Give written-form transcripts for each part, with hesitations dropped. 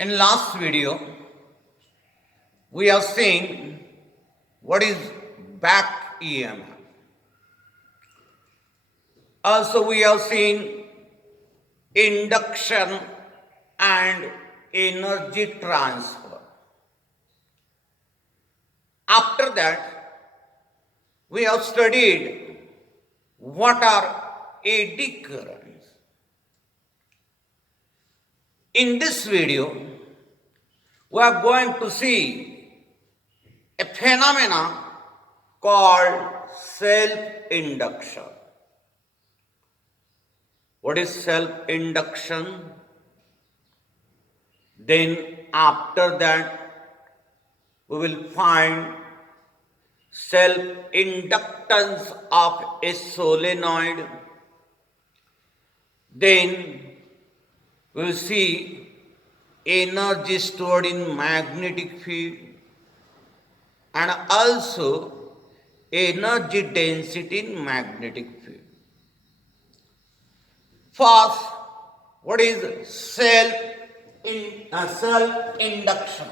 In last video, we have seen what is back EMF. Also, we have seen induction and energy transfer. After that, we have studied what are eddy currents. In this video, we are going to see a phenomena called self-induction. What is self-induction? Then after that, we will find self-inductance of a solenoid. Then we will see energy stored in magnetic field and also energy density in magnetic field. First, what is self-induction?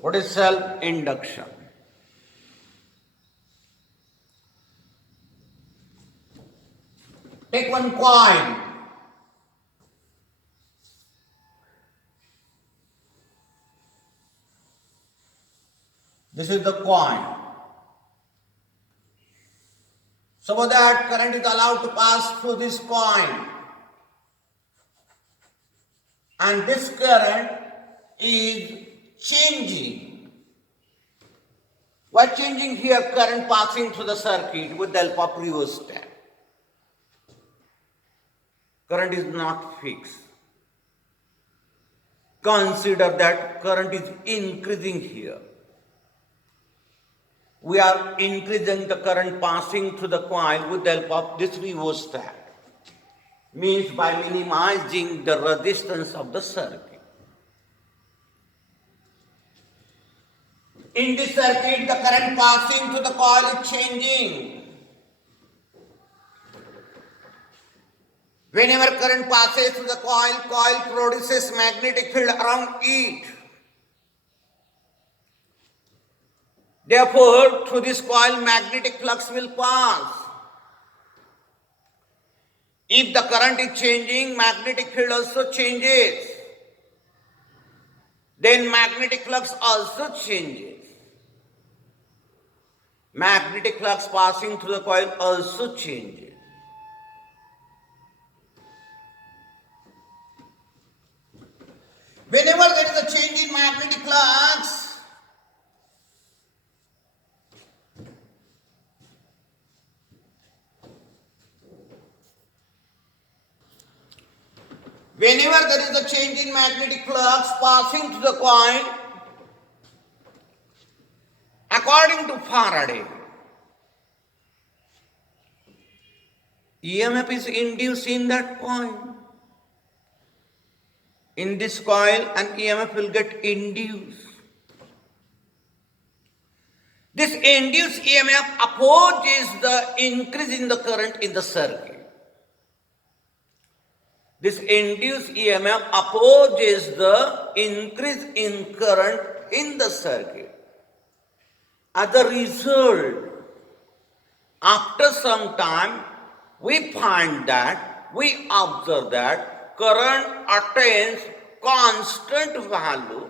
What is self-induction? Take one coin. This is the coin. So that current is allowed to pass through this coin. And this current is changing. We are changing here current passing through the circuit with the help of rheostat. Current is not fixed. Consider that current is increasing here. We are increasing the current passing through the coil with the help of this rheostat. Means by minimizing the resistance of the circuit. In this circuit, the current passing through the coil is changing. Whenever current passes through the coil produces magnetic field around it. Therefore, through this coil, magnetic flux will pass. If the current is changing, magnetic field also changes. Then magnetic flux also changes. Magnetic flux passing through the coil also changes. Whenever there is a change in magnetic flux, passing through the coil, according to Faraday, EMF is induced in that coil. In this coil, an EMF will get induced. This induced EMF opposes the increase in the current in the circuit. This induced EMF opposes the increase in current in the circuit. As a result, after some time, we observe that current attains constant value.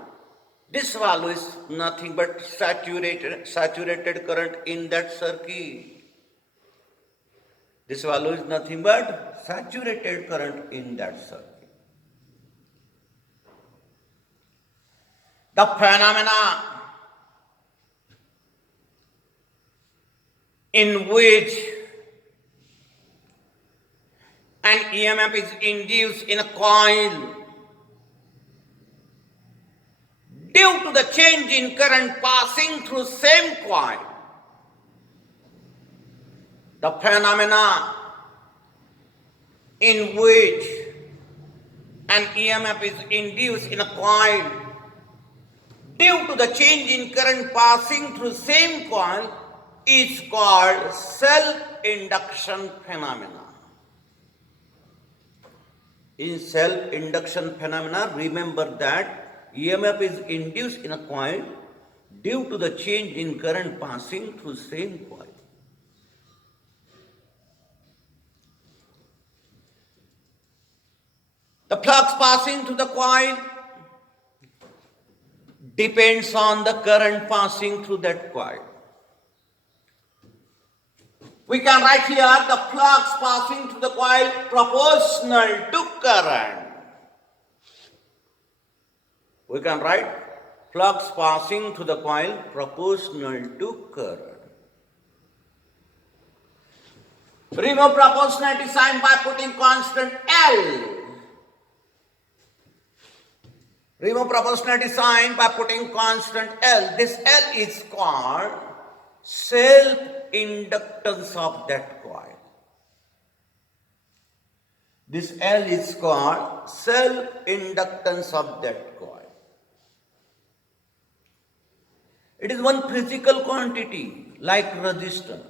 This value is nothing but saturated current in that circuit. This value is nothing but saturated current in that circuit. The phenomena in which an EMF is induced in a coil due to the change in current passing through same coil. The phenomena in which an EMF is induced in a coil due to the change in current passing through same coil is called self-induction phenomena. In self-induction phenomena, remember that EMF is induced in a coil due to the change in current passing through same coil. The flux passing through the coil depends on the current passing through that coil. We can write here the flux passing through the coil proportional to current. We can write flux passing through the coil proportional to current. Remove proportionality sign by putting constant L. Remove proportionality sign by putting constant L. This L is called self-inductance of that coil. This L is called self-inductance of that coil. It is one physical quantity like resistance.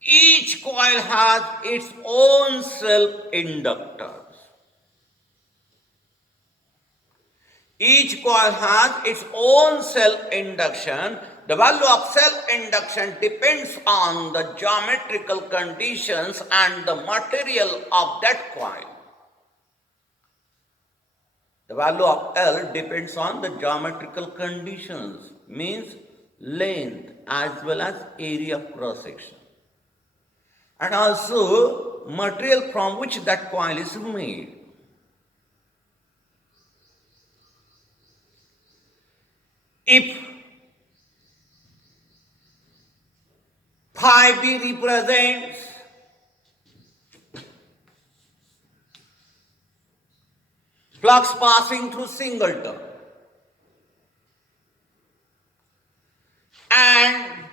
Each coil has its own self-inductance. Each coil has its own self-induction. The value of self-induction depends on the geometrical conditions and the material of that coil. The value of L depends on the geometrical conditions, means length as well as area of cross-section, and also material from which that coil is made. If phi b represents flux passing through singleton and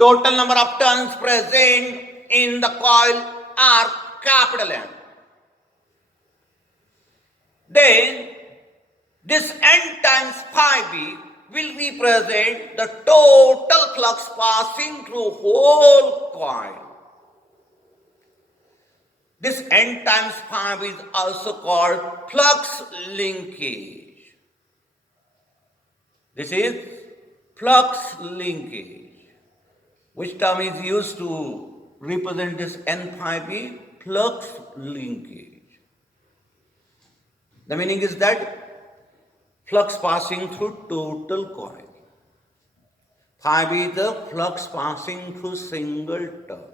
total number of turns present in the coil are capital N, then this N times phi b will represent the total flux passing through whole coil. This N times phi b is also called flux linkage. This is flux linkage. Which term is used to represent this N phi b? Flux linkage. The meaning is that flux passing through total coil. Phi b is the flux passing through single turn.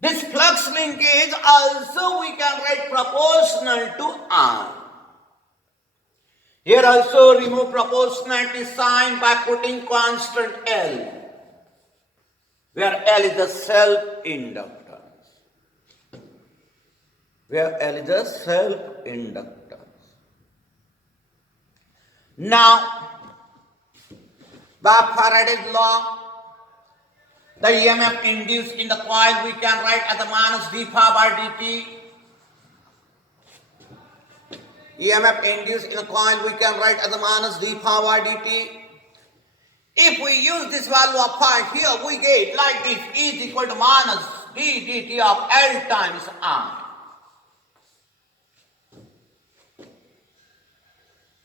This flux linkage also we can write proportional to R. Here also remove proportionality sign by putting constant L, where L is the self-inductance. Where L is the self-inductance. Now, by Faraday's law, the EMF induced in the coil we can write as a minus d phi by dt. EMF induced in a coil we can write as a minus d phi by dt. If we use this value of phi here, we get like this, E is equal to minus d dt of L times I.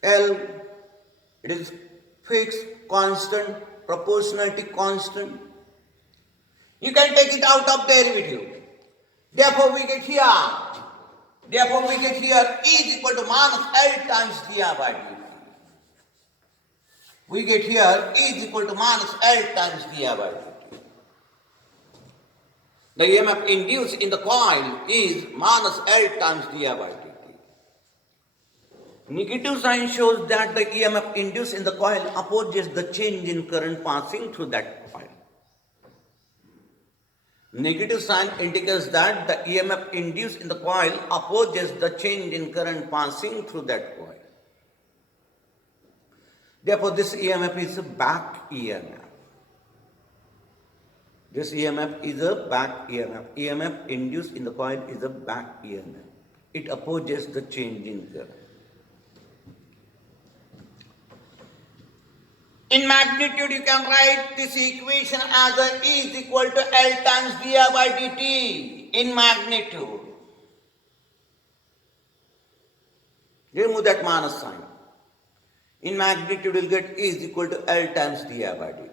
L, it is fixed, constant, proportionality constant. You can take it out of derivative. Therefore, we get here E is equal to minus L times di by dt. We get here E is equal to minus L times di by dt. The EMF induced in the coil is minus L times di by dt. Negative sign shows that the EMF induced in the coil opposes the change in current passing through that coil. Negative sign indicates that the EMF induced in the coil opposes the change in current passing through that coil. Therefore, this EMF is a back EMF. This EMF is a back EMF. EMF induced in the coil is a back EMF. It opposes the change in current. In magnitude, you can write this equation as a E is equal to L times dI by dt in magnitude. Remove that minus sign. In magnitude, you'll get E is equal to L times dI by dt.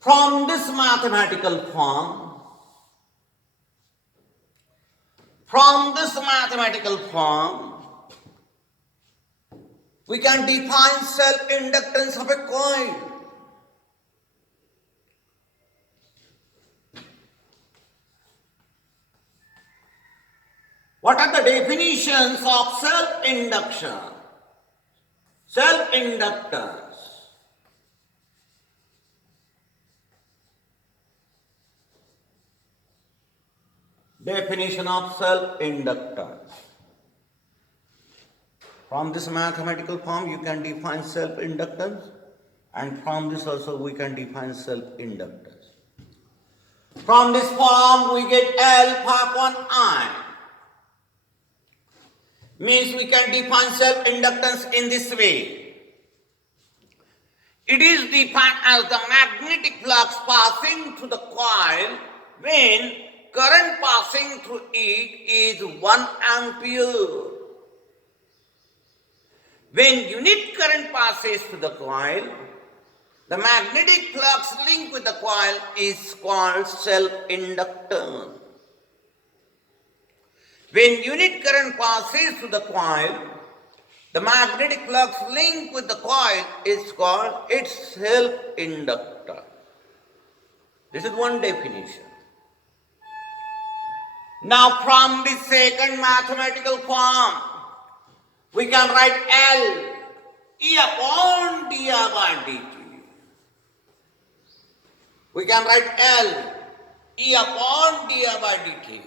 From this mathematical form, we can define self-inductance of a coil. What are the definitions of self-induction? Self-inductance. Definition of self-inductance. From this mathematical form, you can define self-inductance, and from this also we can define self-inductance. From this form, we get L upon I. Means we can define self-inductance in this way. It is defined as the magnetic flux passing through the coil when current passing through it is 1 ampere. When unit current passes through the coil, the magnetic flux linked with the coil is called self-inductance. When unit current passes through the coil, the magnetic flux linked with the coil is called its self-inductance. This is one definition. Now from the second mathematical form, we can write L E upon di by dt. We can write L E upon di by dt.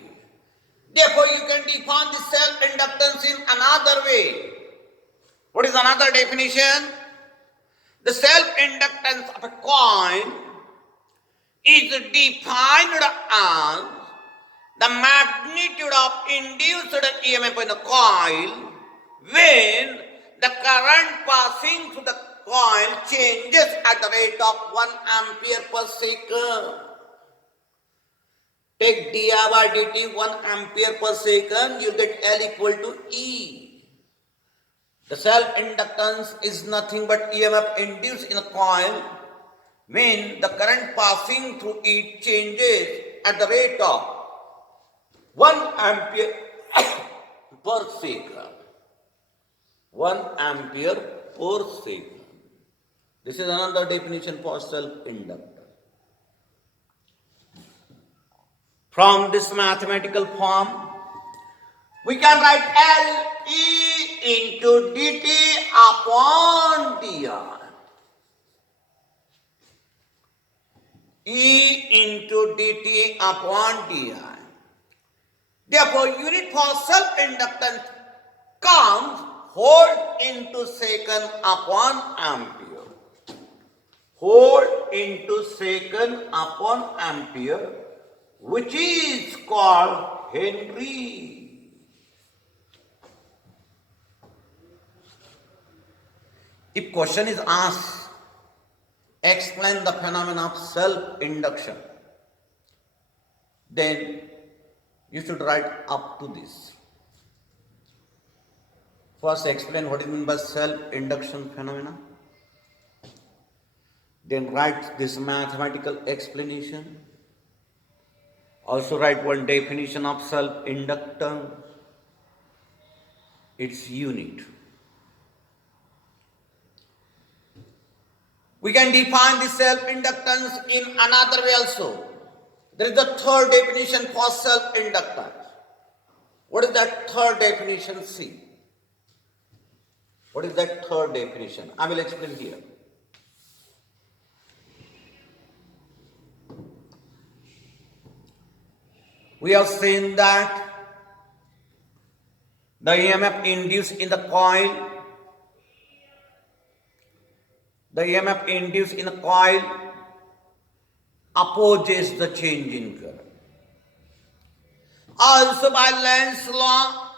Therefore, you can define the self-inductance in another way. What is another definition? The self-inductance of a coil is defined as the magnitude of induced EMF in the coil when the current passing through the coil changes at the rate of 1 ampere per second. Take di by dt 1 ampere per second, you get L equal to E. The self-inductance is nothing but EMF induced in a coil when the current passing through it changes at the rate of 1 ampere per second. 1 ampere per second. This is another definition for self-inductance. From this mathematical form, we can write L E into dt upon di. E into dt upon di. Therefore, unit for self-inductance comes volt into second upon ampere. Volt into second upon ampere, which is called Henry. If question is asked, explain the phenomenon of self-induction, then you should write up to this. First, explain what is meant by self-induction phenomena. Then write this mathematical explanation. Also write one definition of self-inductance, its unit. We can define the self-inductance in another way also. There is the third definition for self-inductance. What is that third definition? See. What is that third definition? I will explain here. We have seen that the EMF induced in the coil The EMF induced in a coil opposes the change in current. Also by Lenz's law,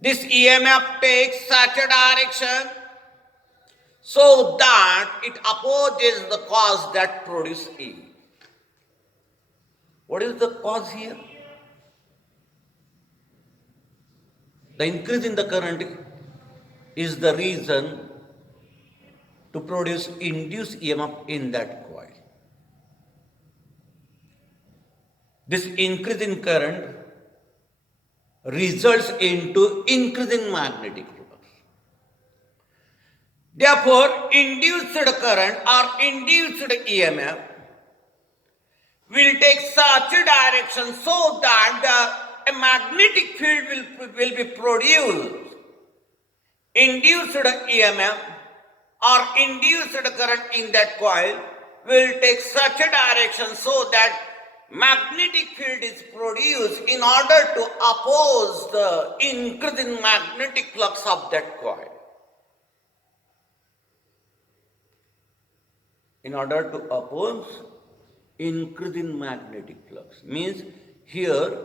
this EMF takes such a direction so that it opposes the cause that produces E. What is the cause here? The increase in the current is the reason to produce induced EMF in that coil. This increase in current results into increase in magnetic flux. Therefore, induced current or induced EMF will take such a direction so that a magnetic field will be produced. Induced EMF or induced current in that coil will take such a direction so that magnetic field is produced in order to oppose the increase in magnetic flux of that coil. In order to oppose increase in magnetic flux means here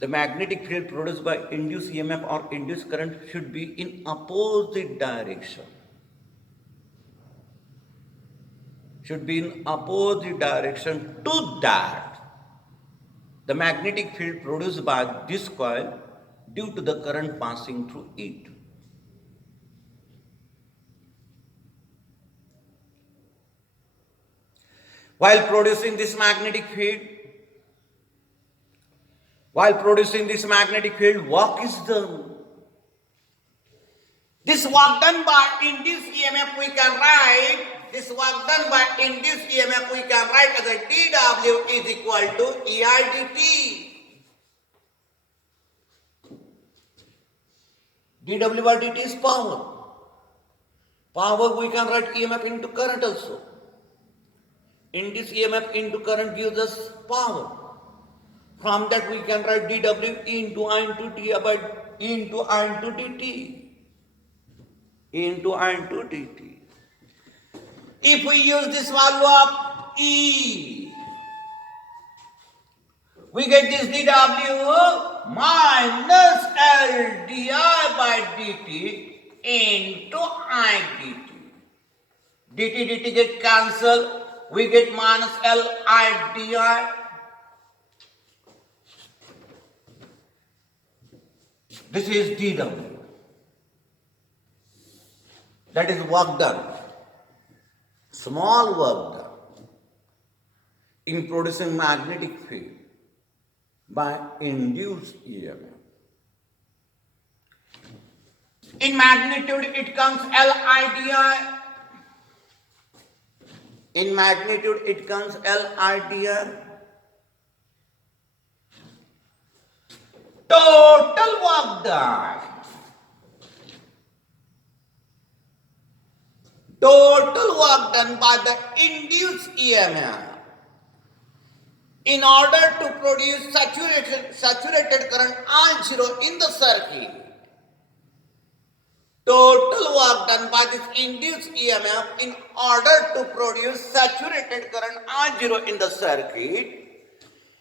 the magnetic field produced by induced EMF or induced current should be in opposite direction. Should be in opposite direction to that. The magnetic field produced by this coil due to the current passing through it. While producing this magnetic field, work is done. This work done by induced EMF we can write. This work done by induced EMF we can write as a dW is equal to EI dt. dW by dt is power. Power we can write EMF into current also. Induced EMF into current gives us power. From that we can write dW into I into d by into I into dt. Into I into dt. If we use this value of E, we get this dW minus L di by dt into I dt. Dt get cancelled. We get minus L I di. This is dW. That is work done. Small work done in producing magnetic field by induced EMF. In magnitude it comes L-I-D-I. In magnitude it comes L-I-D-I. Total work done. Total work done by the induced EMF in order to produce saturated current I0 in the circuit. Total work done by this induced EMF in order to produce saturated current I0 in the circuit.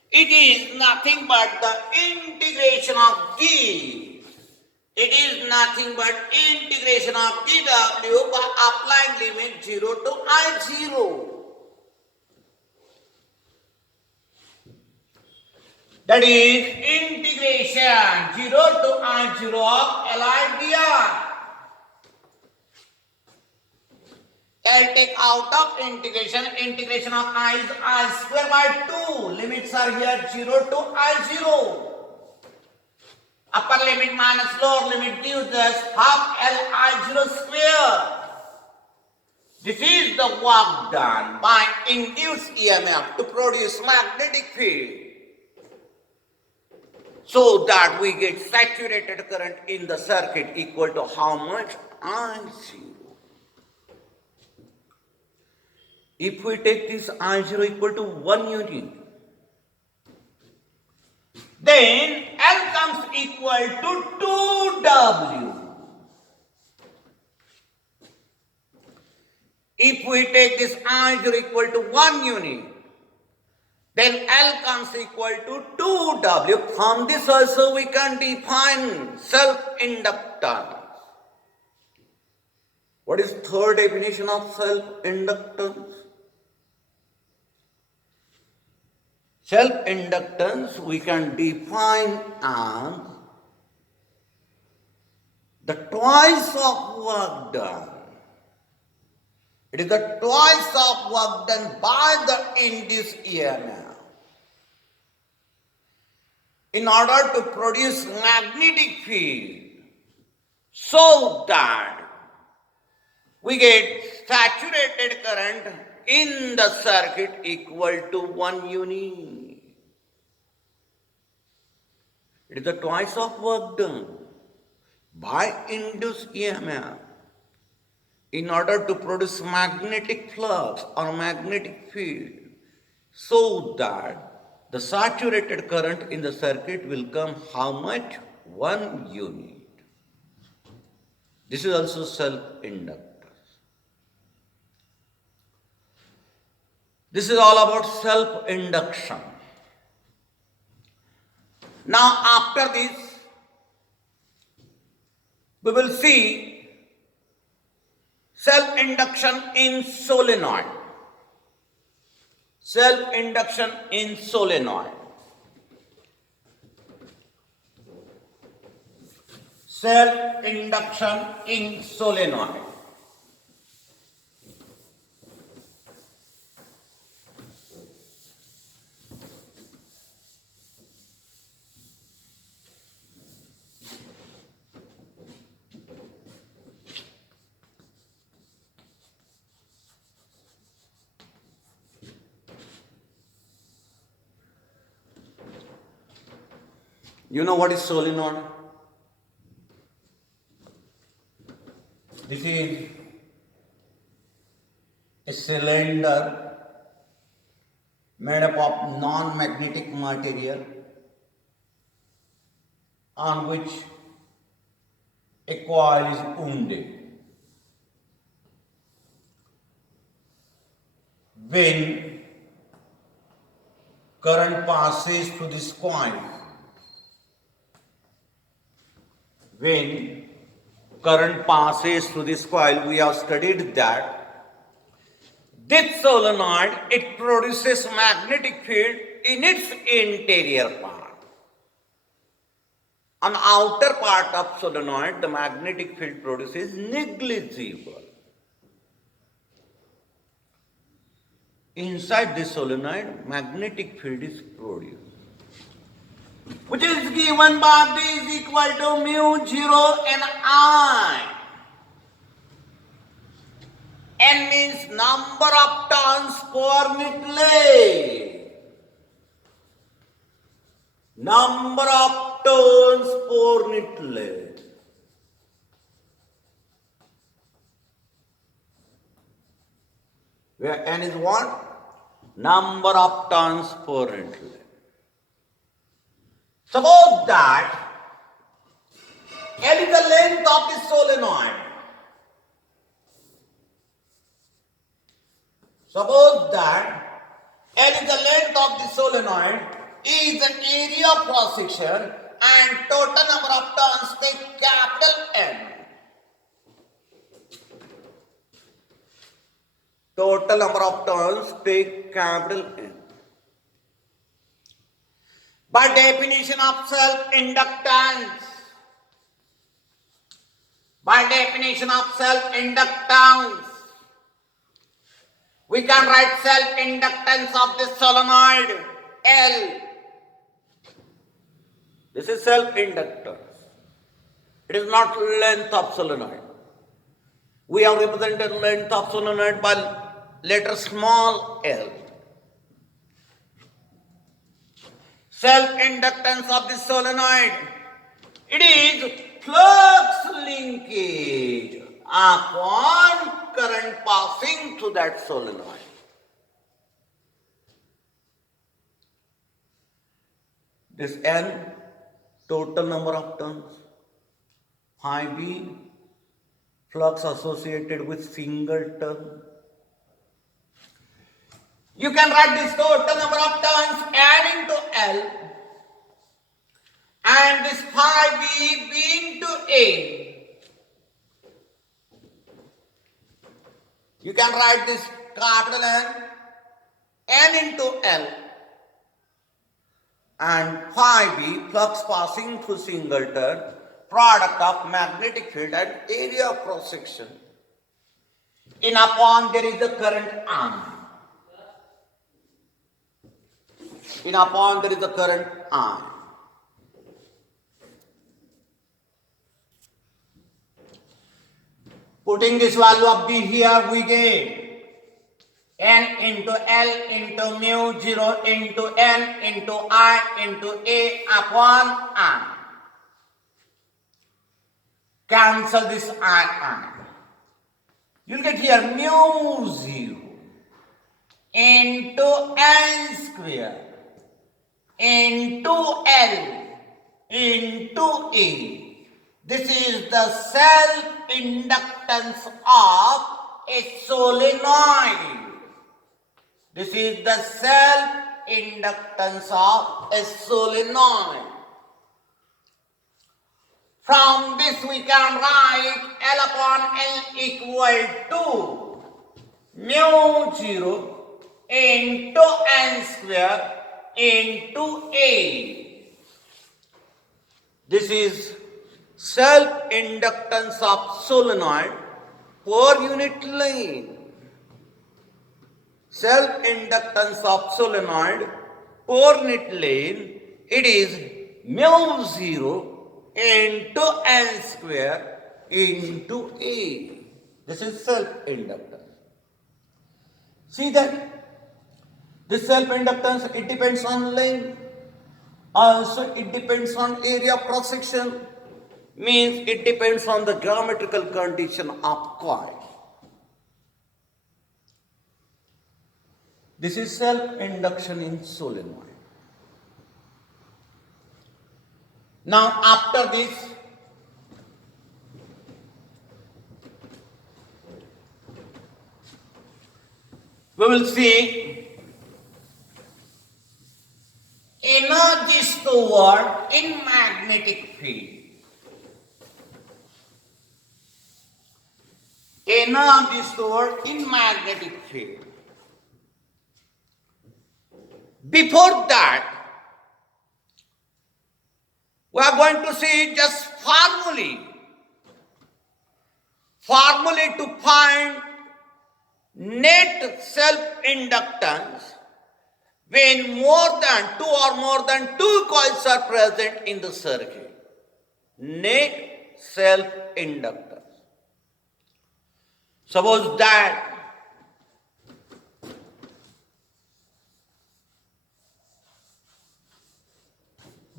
It is nothing but the integration of D. It is nothing but integration of dW by applying limit 0 to I0. That is integration 0 to I0 of Li dr. L take out of integration of I is I square by 2. Limits are here 0 to I0. Upper limit minus lower limit gives us half Li0 square. This is the work done by induced EMF to produce magnetic field so that we get saturated current in the circuit equal to how much? I0. If we take this I0 equal to 1 unit, then L comes equal to 2W. If we take this I0 equal to 1 unit, then L comes equal to 2W. From this also we can define self-inductance. What is third definition of self-inductance? Self-inductance we can define as the twice of work done. It is the twice of work done by the induced EMF in order to produce magnetic field so that we get saturated current in the circuit equal to 1 unit. It is the twice of work done by induced EMF in order to produce magnetic flux or magnetic field so that the saturated current in the circuit will come how much? 1 unit. This is also self-inductance. This is all about self-induction. Now after this, we will see self-induction in solenoid. Self-induction in solenoid. Self-induction in solenoid. You know what is solenoid? This is a cylinder made up of non-magnetic material on which a coil is wounded. When current passes through this coil, when current passes through this coil, we have studied that this solenoid, it produces magnetic field in its interior part. On the outer part of solenoid, the magnetic field produces negligible. Inside this solenoid, magnetic field is produced, which is given by B is equal to mu 0 and I. N means number of turns per minute. Number of turns per minute. Where N is what? Number of turns per minute. Suppose that L is the length of the solenoid. Suppose that L is the length of the solenoid, is the area of cross section, and total number of turns take capital N. Total number of turns take capital N. By definition of self-inductance, we can write self-inductance of this solenoid L. This is self-inductance. It is not length of solenoid. We have represented length of solenoid by letter small l. Self-inductance of the solenoid, it is flux linkage upon current passing through that solenoid. This N, total number of turns. Phi B, flux associated with single turn. You can write this total number of turns N into L and this phi B into A. You can write this capital N into L and phi B flux passing through singleton, product of magnetic field and area of cross section. In upon there is the current arm. In upon there is the current arm. Putting this value of B here, we get N into L into mu 0 into N into I into A upon R. Cancel this I. You'll get here mu 0 into N square into L into A. This is the self-inductance of a solenoid. This is the self-inductance of a solenoid. From this we can write L upon L equal to mu 0 into N square into A. This is self-inductance of solenoid per unit length. Self-inductance of solenoid per unit length, it is mu 0 into N square into A. This is self-inductance. See that this self-inductance, it depends on length. Also, it depends on area of cross section. Means it depends on the geometrical condition of coil. This is self-induction in solenoid. Now, after this, we will see energy stored in magnetic field. Energy stored in magnetic field. Before that, we are going to see just formulae to find net self-inductance when more than two coils are present in the circuit. Net self-inductance. Suppose that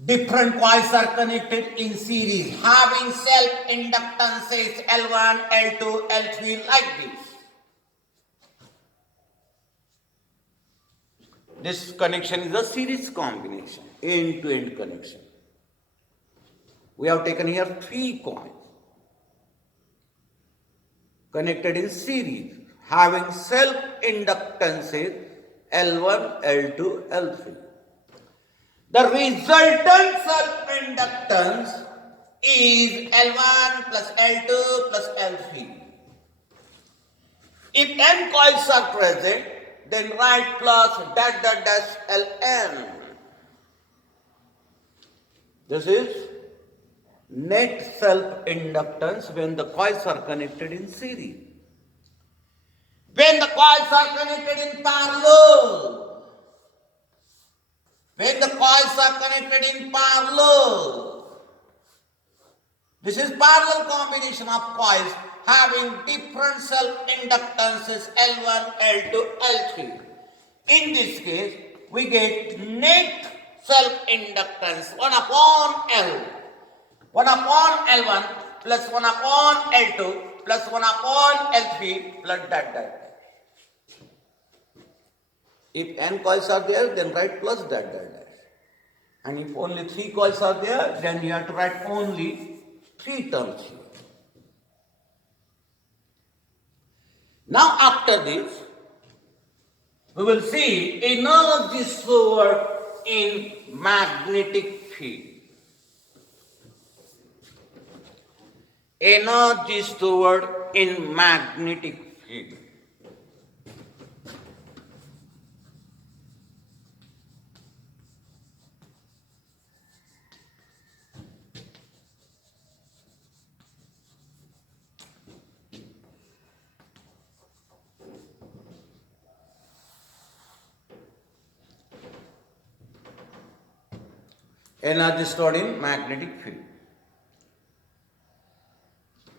different coils are connected in series having self-inductances L1, L2, L3 like this. This connection is a series combination, end-to-end connection. We have taken here 3 coils connected in series having self-inductances L1, L2, L3. The resultant self-inductance is L1 plus L2 plus L3. If n coils are present, then write plus dash dash dash Ln. This is net self-inductance when the coils are connected in series. When the coils are connected in parallel, this is parallel combination of coils having different self-inductances L1, L2, L3. In this case, we get net self-inductance 1 upon L. 1 upon L1 plus 1 upon L2 plus 1 upon L3 plus that. If n coils are there, then write plus that. And if only 3 coils are there, then you have to write only 3 terms here. Now after this, we will see energy stored in magnetic field. Energy stored in magnetic field. Energy stored in magnetic field.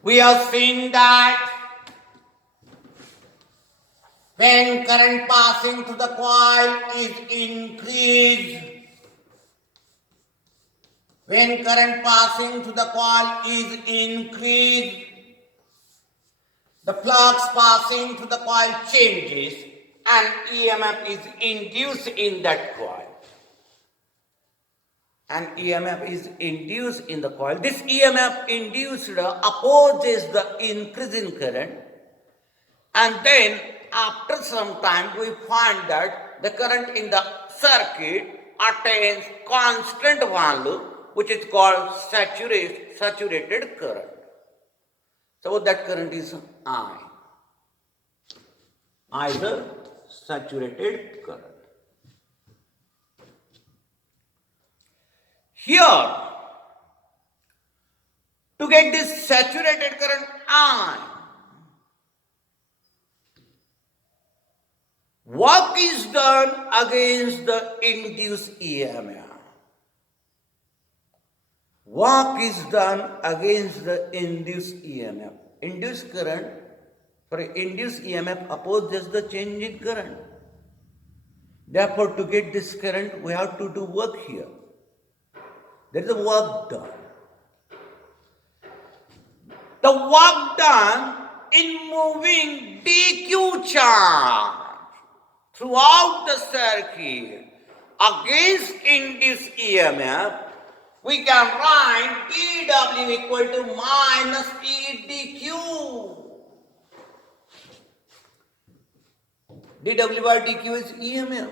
We have seen that when current passing through the coil is increased, when current passing through the coil is increased, the flux passing through the coil changes and EMF is induced in that coil. And EMF is induced in the coil. This EMF induced opposes the increase in current, and then after some time we find that the current in the circuit attains constant value, which is called saturated current. So that current is I. I is the saturated current. Here, to get this saturated current I, work is done against the induced EMF. Work is done against the induced EMF. Induced current, for induced EMF opposes the change in current. Therefore, to get this current, we have to do work here. There is a work done. The work done in moving dq charge throughout the circuit against induced EMF, we can write dW equal to minus E dq. dW by dq is EMF.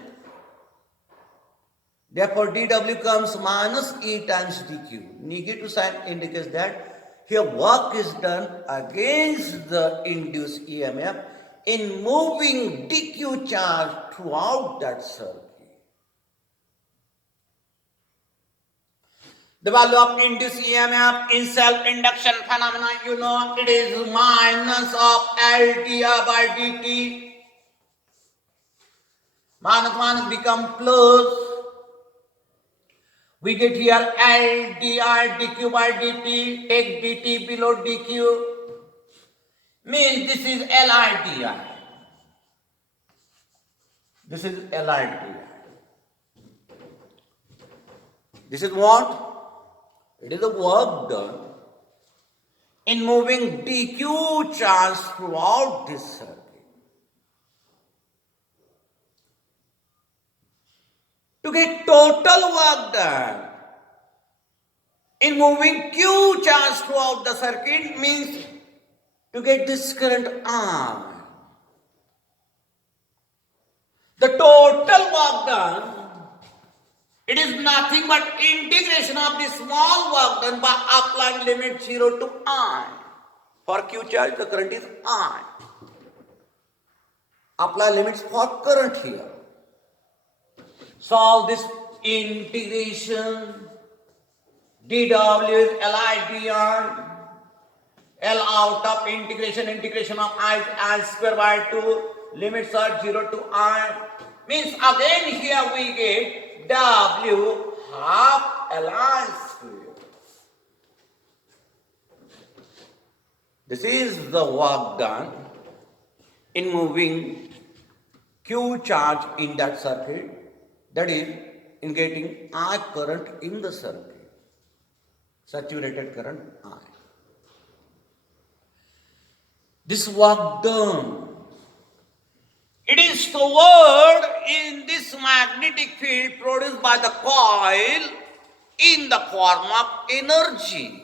Therefore, dW comes minus E times dq. Negative sign indicates that here work is done against the induced EMF in moving dq charge throughout that circuit. The value of induced EMF in self-induction phenomena, you know, it is minus of L dr by dt. Minus become plus. We get here L dr dq by dt. Take dt below dq. Means this is Li dr. This is Li dr. This is what? It is the work done in moving dq charge throughout this circuit. To get total work done in moving q charge throughout the circuit means to get this current I. The total work done, it is nothing but integration of the small work done by applying limit 0 to I. For q charge, the current is I. Apply limits for current here. Solve this integration. dW is Li dr. L out of integration of I square by 2. Limits are 0 to I. Means again here we get W half Li square. This is the work done in moving Q charge in that circuit, that is in getting I current in the circuit, saturated current I. This work done, it is stored in this magnetic field produced by the coil in the form of energy.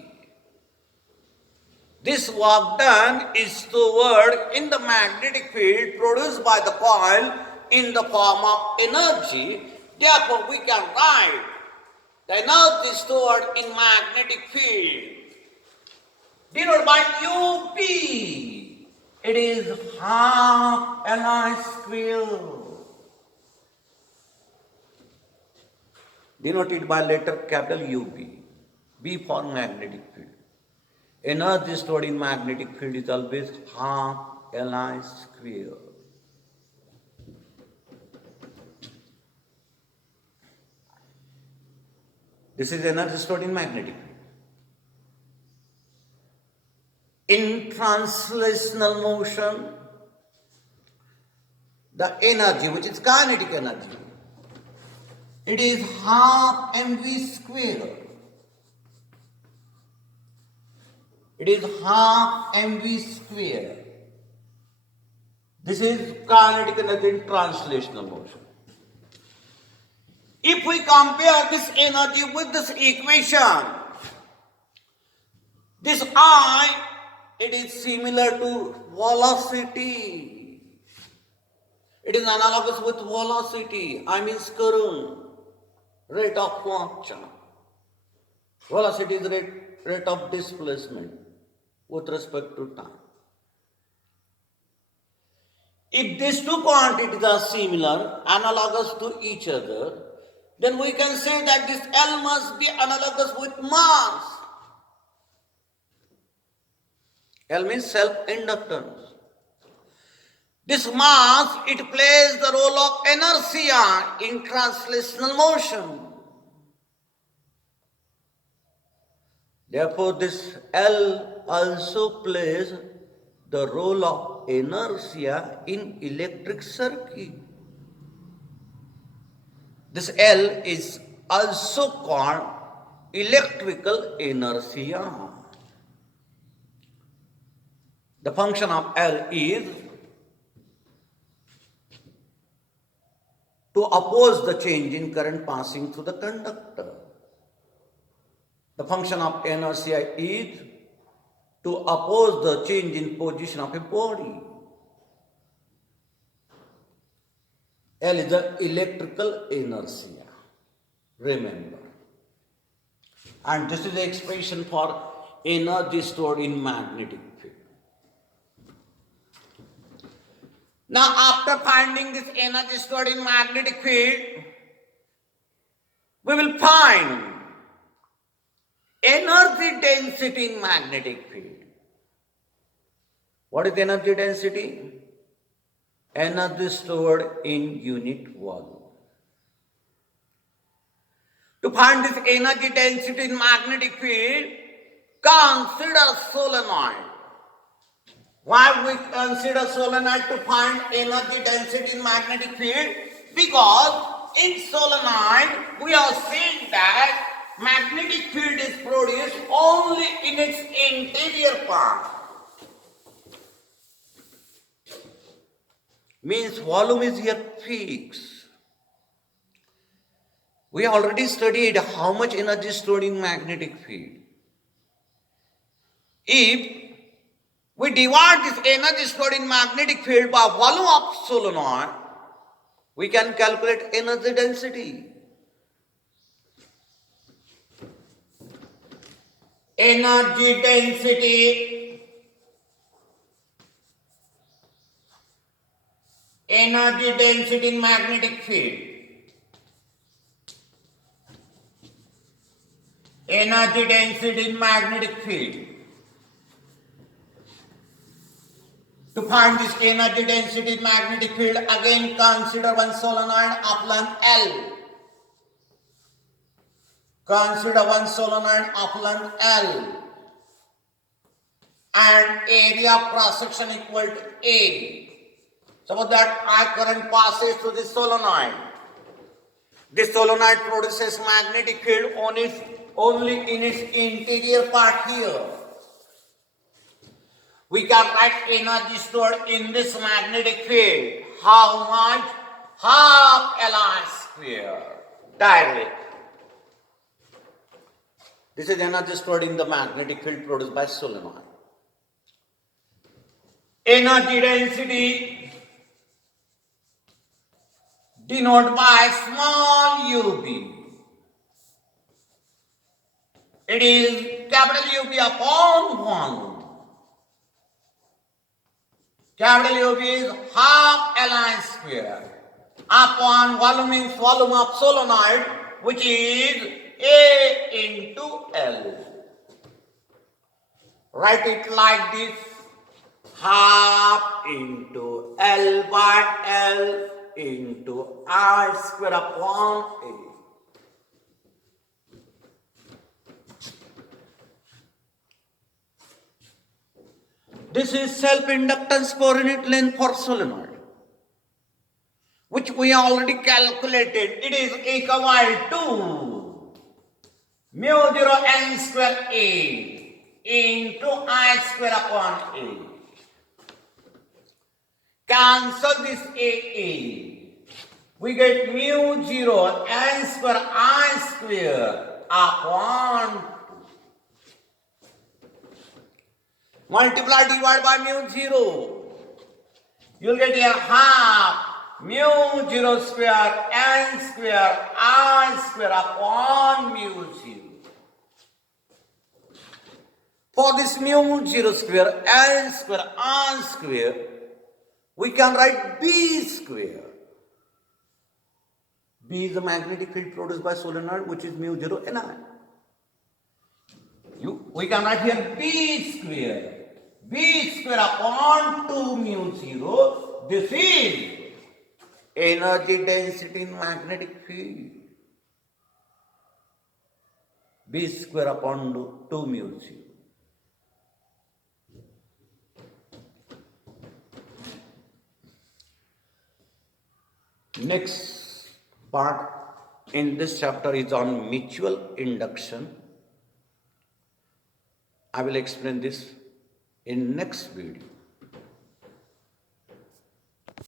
This work done is stored in the magnetic field produced by the coil in the form of energy. Therefore, we can write the energy stored in magnetic field denoted by UP. It is half Li square, denoted by letter capital UB. B for magnetic field. Energy stored in magnetic field is always half Li square. This is energy stored in magnetic field. In translational motion, the energy, which is kinetic energy, it is half mv square. It is half mv square. This is kinetic energy in translational motion. If we compare this energy with this equation, this I, it is similar to velocity. It is analogous with velocity. I mean current, rate of motion. Velocity is rate of displacement with respect to time. If these two quantities are similar, analogous to each other, then we can say that this L must be analogous with mass. L means self-inductance. This mass, it plays the role of inertia in translational motion. Therefore, this L also plays the role of inertia in electric circuit. This L is also called electrical inertia. The function of L is to oppose the change in current passing through the conductor. The function of inertia is to oppose the change in position of a body. L is the electrical inertia. Remember. And this is the expression for energy stored in magnetic field. Now, after finding this energy stored in magnetic field, we will find energy density in magnetic field. What is energy density? Energy stored in unit volume. To find this energy density in magnetic field, consider solenoid. Why we consider solenoid to find energy density in magnetic field? Because in solenoid we are saying that magnetic field is produced only in its interior part. Means volume is here fixed. We already studied how much energy is stored in magnetic field. If we divide this energy stored in magnetic field by volume of solenoid, we can calculate energy density. Energy density. Energy density in magnetic field. Energy density in magnetic field. To find this energy density in magnetic field, again consider one solenoid of length L. Consider one solenoid of length L. And area cross section equal to A. Suppose that I current passes through this solenoid. This solenoid produces magnetic field only in its interior part here. We can write energy stored in this magnetic field. How much? Half Li square. Directly. This is energy stored in the magnetic field produced by solenoid. Energy density denoted by small ub. It is capital UB upon 1. Capital UB is half Li square upon volume means volume of solenoid, which is A into L. Write it like this: half into L by L into I square upon A. This is self-inductance per unit length for solenoid, which we already calculated. It is equal to mu 0 n square A into I square upon A. Cancel this A. We get mu 0 n square I square upon multiply divide by mu 0. You'll get a half mu 0 square n square I square upon mu 0. For this mu 0 square n square I square, we can write B square. B is the magnetic field produced by solenoid, which is mu 0 Ni. We can write here B square. B square upon 2 mu 0. This is energy density in magnetic field. B square upon 2 mu 0. Next part in this chapter is on mutual induction. I will explain this in next video.